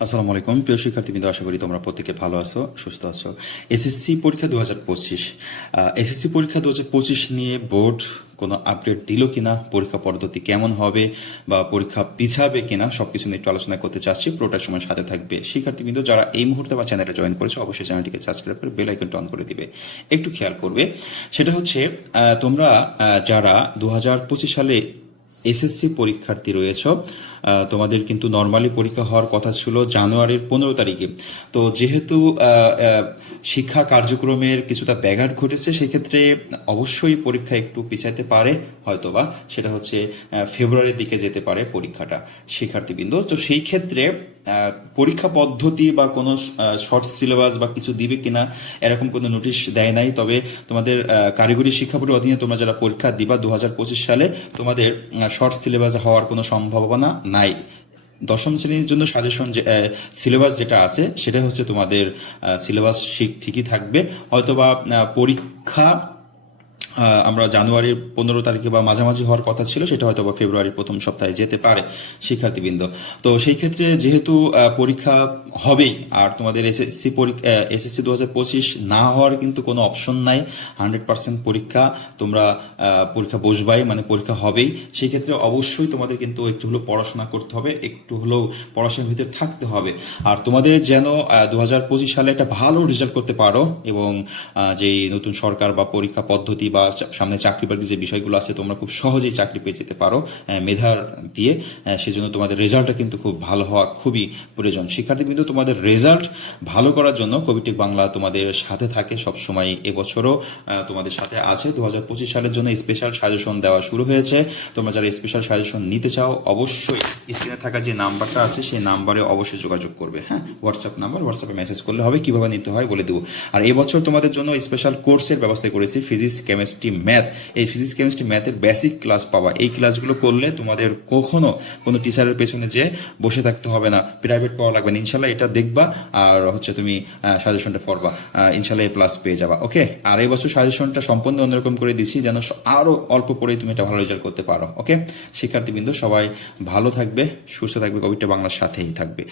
আসসালামু আলাইকুম। প্রিয় শিক্ষার্থীবৃন্দ, আশা করি তোমরা প্রত্যেকে ভালো আছো, সুস্থ আছো। এসএসসি পরীক্ষা দু হাজার পঁচিশ এসএসসি পরীক্ষা দু হাজার পঁচিশ নিয়ে বোর্ড কোনো আপডেট দিল কিনা, পরীক্ষা পদ্ধতি কেমন হবে বা পরীক্ষা পিছাবে কিনা সব কিছু নিয়ে একটু আলোচনা করতে চাচ্ছি। পুরোটার সময় সাথে থাকবে। শিক্ষার্থী শিক্ষার্থীবৃন্দ, যারা এই মুহূর্তে বা চ্যানেলে জয়েন করেছে, অবশ্যই চ্যানেলটিকে সাবস্ক্রাইব করে বেল আইকনটা অন করে দিবে। একটু খেয়াল করবে। সেটা হচ্ছে তোমরা যারা দু হাজার পঁচিশ সালে এসএসসি পরীক্ষার্থী রয়েছ। তোমাদের কিন্তু নর্মালি পরীক্ষা হওয়ার কথা ছিল জানুয়ারির পনেরো তারিখে। তো যেহেতু শিক্ষা কার্যক্রমের কিছুটা ব্যাঘাত ঘটেছে, সেক্ষেত্রে অবশ্যই পরীক্ষা একটু পিছাইতে পারে হয়তোবা। সেটা হচ্ছে ফেব্রুয়ারির দিকে যেতে পারে পরীক্ষাটা শিক্ষার্থীবৃন্দ। তো সেই ক্ষেত্রে পরীক্ষা পদ্ধতি বা কোনো শর্ট সিলেবাস বা কিছু দিবে কিনা, এরকম কোনো নোটিশ দেয় নাই। তবে তোমাদের কারিগরি শিক্ষা বোর্ডের অধীনে তোমরা যারা পরীক্ষা দিবা দু হাজার পঁচিশ সালে, তোমাদের শর্ট সিলেবাস হওয়ার কোনো সম্ভাবনা নাই। দশম শ্রেণির জন্য সাজেশন যে সিলেবাস যেটা আছে সেটা হচ্ছে তোমাদের সিলেবাস ঠিকই থাকবে। হয়তোবা পরীক্ষা আমরা জানুয়ারির পনেরো তারিখে বা মাঝামাঝি হওয়ার কথা ছিল, সেটা হয়তো বা ফেব্রুয়ারির প্রথম সপ্তাহে যেতে পারে শিক্ষার্থীবৃন্দ। তো সেই ক্ষেত্রে যেহেতু পরীক্ষা হবেই, আর তোমাদের এসএসসি পরীক্ষা এসএসসি দু হাজার পঁচিশ না হওয়ার কিন্তু কোনো অপশন নাই হান্ড্রেড পার্সেন্ট পরীক্ষা, তোমরা পরীক্ষা বসবাই মানে পরীক্ষা হবেই। সেই ক্ষেত্রে অবশ্যই তোমাদের কিন্তু একটু হলেও পড়াশোনা করতে হবে, একটু হলেও পড়াশোনার ভিতরে থাকতে হবে। আর তোমাদের যেন দু হাজার পঁচিশ সালে একটা ভালো রেজাল্ট করতে পারো, এবং যেই নতুন সরকার বা পরীক্ষা পদ্ধতি বা সামনে চাকরি বাকরির যে বিষয়গুলো আছে তোমরা খুব সহজেই চাকরি পেয়ে যেতে পারো মেধার দিয়ে সেজন্য তোমাদের রেজাল্টটা কিন্তু খুব ভালো হওয়া খুবই প্রয়োজন। শিক্ষার্থী কিন্তু তোমাদের রেজাল্ট ভালো করার জন্য কবিটেক বাংলা তোমাদের সাথে থাকে সবসময় এবছরও আহ, তোমাদের সাথে আছে। দু হাজার পঁচিশ সালের জন্য স্পেশাল সাজেশন দেওয়া শুরু হয়েছে। তোমরা যারা স্পেশাল সাজেশন নিতে চাও অবশ্যই স্ক্রিনে থাকা যে নাম্বারটা আছে সেই নাম্বারে অবশ্যই যোগাযোগ করবে। হ্যাঁ হোয়াটসঅ্যাপ নাম্বার হোয়াটসঅ্যাপে মেসেজ করলে হবে কীভাবে নিতে হয় বলে দেবো। আর এবছর তোমাদের জন্য স্পেশাল কোর্সের ব্যবস্থা করেছি ফিজিক্স কেমিস্ট্রি ম্যাথ এই ফিজিক্স কেমিস্ট্রি ম্যাথের বেসিক ক্লাস পাওয়া। এই ক্লাসগুলো করলে তোমাদের কখনো কোনো টিচারের পেছনে যে বসে থাকতে হবে না। প্রাইভেট পাওয়া লাগবে না। ইনশাল্লাহ এটা দেখবা আর হচ্ছে তুমি সাজেশনটা পড়বা। ইনশাল্লাহ এ প্লাস পেয়ে যাবা। ওকে আর এই বছর সাজেশনটা সম্পূর্ণ অন্যরকম করে দিচ্ছি যেন স- আরও অল্প পরেই তুমি এটা ভালো রেজাল্ট করতে পারো। ওকে শিক্ষার্থীবৃন্দ, সবাই ভালো থাকবে, সুস্থ থাকবে কবিটা বাংলার সাথেই থাকবে।